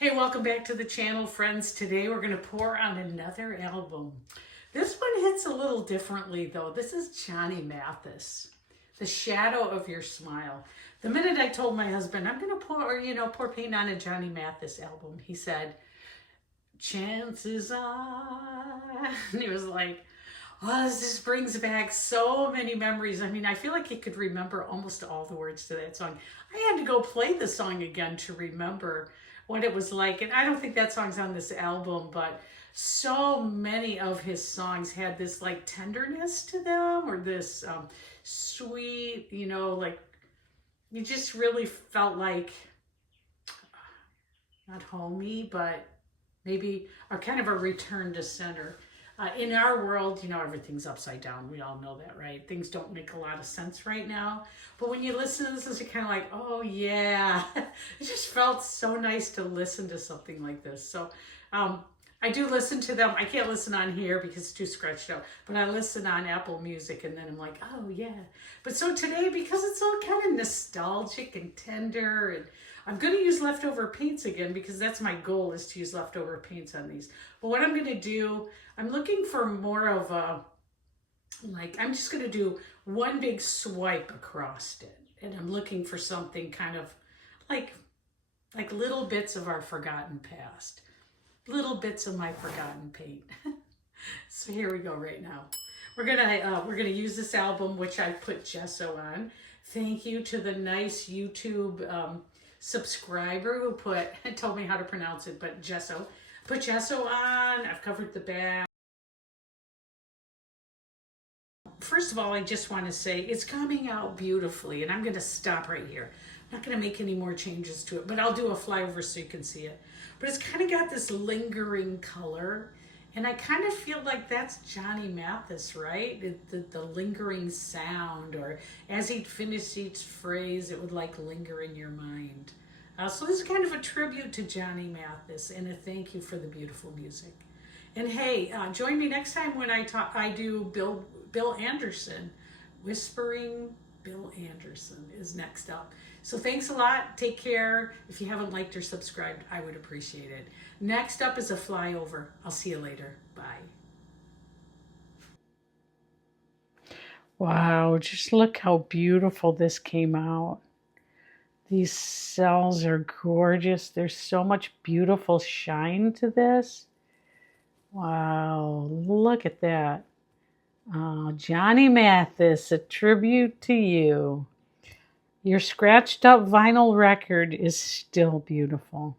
Hey, welcome back to the channel, friends. Today we're going to pour on another album. This one hits a little differently, though. This is Johnny Mathis, The Shadow of Your Smile. The minute I told my husband, I'm going to pour paint on a Johnny Mathis album, he said, chances are, and he was like, oh, this brings back so many memories. I mean, I feel like he could remember almost all the words to that song. I had to go play the song again to remember what it was like. And I don't think that song's on this album, but so many of his songs had this like tenderness to them, or this sweet, like you just really felt like, not homey, but maybe a kind of a return to center. In our world, everything's upside down. We all know that, right? Things don't make a lot of sense right now. But when you listen to this, you're kind of like, oh, yeah. It just felt so nice to listen to something like this. So I do listen to them. I can't listen on here because it's too scratched out. But I listen on Apple Music, and then I'm like, oh, yeah. But so today, because it's all kind of nostalgic and tender, and I'm going to use leftover paints again because that's my goal, is to use leftover paints on these. But what I'm going to do, I'm looking for more of a, I'm just going to do one big swipe across it. And I'm looking for something kind of like little bits of our forgotten past. Little bits of my forgotten paint. So here we go right now. We're gonna use this album, which I put gesso on. Thank you to the nice YouTube subscriber who told me how to pronounce it, but gesso. Put gesso on. I've covered the back. First of all, I just want to say it's coming out beautifully, and I'm going to stop right here. I'm not going to make any more changes to it, but I'll do a flyover so you can see it. But it's kind of got this lingering color, and I kind of feel like that's Johnny Mathis, right? The lingering sound, or as he'd finish each phrase, it would like linger in your mind. So this is kind of a tribute to Johnny Mathis and a thank you for the beautiful music. And hey, join me next time when I do Bill Anderson. Whispering Bill Anderson is next up. So thanks a lot. Take care. If you haven't liked or subscribed, I would appreciate it. Next up is a flyover. I'll see you later. Bye. Wow, just look how beautiful this came out. These cells are gorgeous. There's so much beautiful shine to this. Wow, look at that. Oh, Johnny Mathis, a tribute to you. Your scratched up vinyl record is still beautiful.